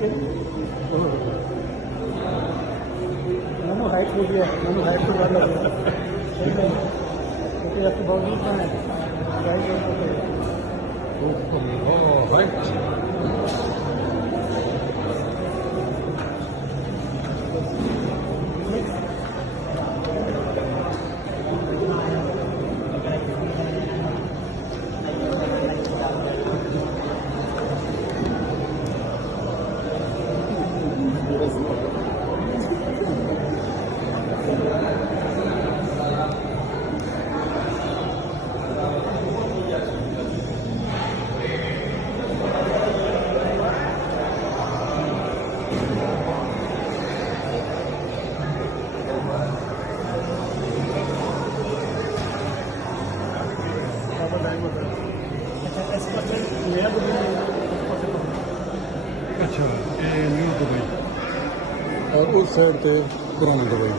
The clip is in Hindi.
मैंने हाइट हो गया, मैंने हाइट तो ज़्यादा लगा क्योंकि आपकी बहुत दूर का है हाइट अच्छा ये न्यू दुबई और उस साइड पे पुराना दुबई।